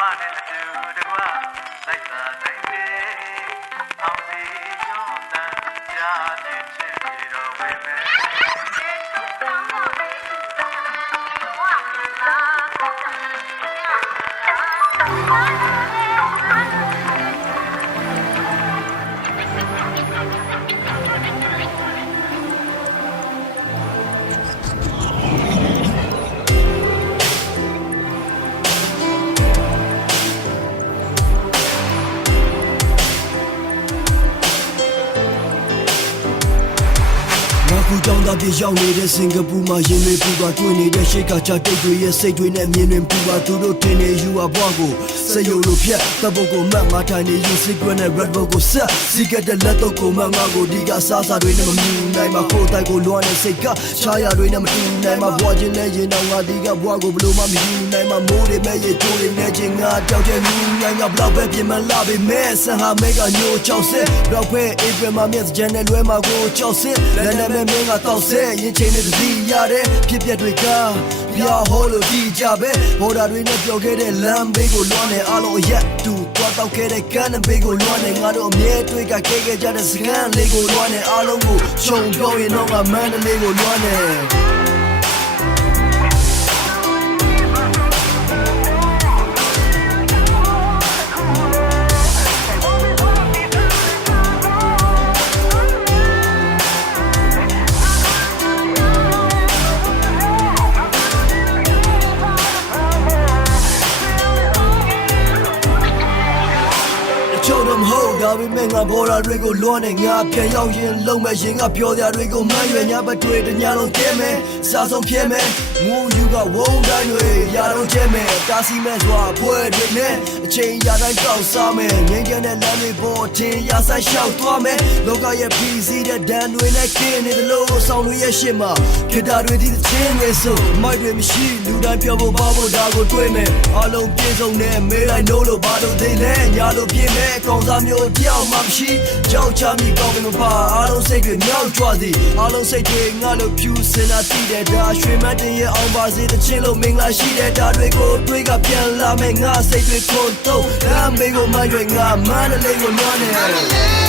မနဲ့အတူတကွလိုက်သာတိုင်းပဲအောင်စီရောတန်ကြား သားပြေရောက်နေတဲ့စင်ကာပူမှာရင်တွေပူပါတွေ့နေတဲ့ရှေ့ကချတိတ်တွေရဲ့စိတ်တွေနဲ့မြင်တွင်ပူပါသူတို့တင်နေယူပါဘွားကိုစက်ရုံလိုဖြတ်တပ်ဖို့ကိုမတ်ငါထိုင်နေယူစစ်ကွနဲ့ red bull ကိုဆက်စီကတဲ့လက်တော့ကိုမငါကိုဒီကစားစားတွေနဲ့မမြူနိုင်မှာကိုတိုက်ကိုလွှမ်းနေစိတ်ကချားရတွေနဲ့မတူနိုင်မှာဘွားချင်းနဲ့ရင်တော့ငါဒီကဘွားကိုဘလို့မှမယူနိုင်မှာမိုးတွေမဲ့ရေတိုးတွေနဲ့ချင်းငါတောက်တဲ့မြူနိုင်ကဘလောက်ပဲပြင်မလာပေမဲ့ဆန်ဟာမဲကညိုချောက်စစ်ဘလောက်ပဲအေးပြမှာမြတ်ကျန်တဲ့လွဲမှာကိုချောက်စစ်လက်နဲ့မဲ့မင်းကတော့ဆဲရင်ချင်းနဲ့တတိရတဲ့ဖြစ်ပျက်တွေကပြဟောလို့ဒီကြပဲဘော်ဒါတွေနဲ့ပြောခဲ့တဲ့လမ်းဘေးကိုလွှမ်းနေအားလုံးအရက်တူသွားတော့ခဲ့တဲ့ကမ်းဘေးကိုလွှမ်းနေငါတို့အမြဲတွေ့ကခဲ့ခဲ့ကြတဲ့စကန်လေးကိုလွှမ်းနေအားလုံးကိုရှုံပြောရင်တော့ငါမန္တလေးကိုလွှမ်းနေ ဒါပေမဲ့ငါဘော်ဒါတွေကိုလွှမ်းနေငါပြန်ရောက်ရင်လုံးမဲ့ရင်ကပြောကြတွေကိုမှန်းရွယ်ညဘက်တွေတညလုံးကျဲမယ်စားဆုံးပြဲမယ်ငိုယူကဝုန်းတိုင်းတွေရတော့ကျဲမယ်တာစီမဲ့စွာဖွဲတွေနဲ့အချိန်ရတိုင်းကောက်စားမယ်ငင်းကျန်တဲ့လမ်းတွေပေါ်ထင်ရဆိုင်လျှောက်သွားမယ်လောကရဲ့ပြီးစီးတဲ့ဒဏ်တွေနဲ့ကင်းနေတယ်လို့ဆောင်းတွေရဲ့ရှေ့မှာခေတ္တတွေဒီချင်းတွေဆိုမိုက်တွေမရှိလူတိုင်းပြောဖို့ပါဖို့ဒါကိုတွေးမယ်အလုံးပြေဆုံးနဲ့မေးလိုက်နိုးလို့ဘာလို့သိလဲညာလို့ပြင်းမဲ့ကောင်းစားမျိုးတယောက်မှမရှိကြောက်ချမိကောင်းမပါအလုံးစိတ်တွေမြောက်ကြွသည်အလုံးစိတ်တွေငါလို့ဖြူစင်တာတည်တဲ့ဒါရွှေမတ်တင်ရဲ့အောင်ပါစေတဲ့ချင်းလို့မင်္ဂလာရှိတဲ့ဒါတွေကိုတွေးကပြန်လာမယ်ငါစိတ်တွေခွန်တော့ဒါမေကိုမရွယ်ငါမန္တလေးကိုလွှမ်းနေ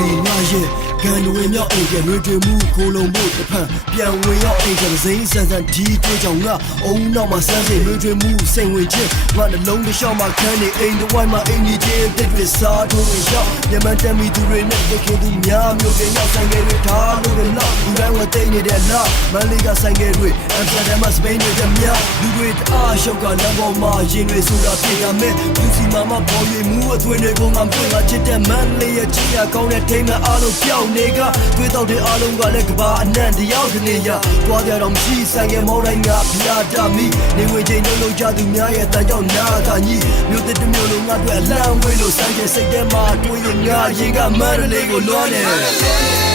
ပြန်ရောက်ပြီးငါရဲ့ကန်တွေမြောက်အိမ်ကျရွေတွေမှုခိုးလုံးမှုတစ်ဖက်ပြန်ဝင်ရောက်အိမ်ကျစိမ့်ဆန်ဆန်ဒီတွေကြောင့်ငါအုံနောက်မှာဆန်းစိရွေတွေမှုစိန်ဝင်ချင်းငါနှလုံးတစ်လျှောက်မှာခန်းနေအိမ်တစ်ဝိုင်းမှာအိမ်ကြီးချင်းတစ်တွေစားထိုးဝင်ရောက်မြန်မာတမီသူတွေနဲ့တခင်သူများမျိုးတွေရောက်ဆိုင်ငယ်တွေထားလို့လည်းလောက်လူတိုင်းဝတိတ်နေတဲ့လောက်မန္တလေးကဆိုင်ငယ်တွေအမ်စတာဒမ်မှာစပိန်တွေတများလူတွေတအားရှုပ်ကလမ်းပေါ်မှာရင်တွေဆိုတာဖြစ်ရမယ်လူစီမာမပေါ်ရွေမှု အသွေးတွေကိုငါပွင့်လာချစ်တဲ့မန္တလေးရဲ့ချီရကောင်းတဲ့ထိမ်းမဲ့အားလုံးပြောင်းနေကတွေးတော့တဲ့အားလုံးကလည်းကဘာအနံ့တယောက်တနေရတွားကြတော့မရှိဆိုင်ငယ်မောင်းတိုင်းငါဖျားတမီနေဝင်ချိန်လုံးလုံးကြသူများရဲ့တန်ကြောင့်နာကကြီးမြို့တစ်တစ်မြို့လုံးငါတို့အလံဝေးလို့ဆိုင်ကျစိတ်ထဲမှာတွေးရင်ငါရင်ကမန္တလေးကိုလွှမ်းနေ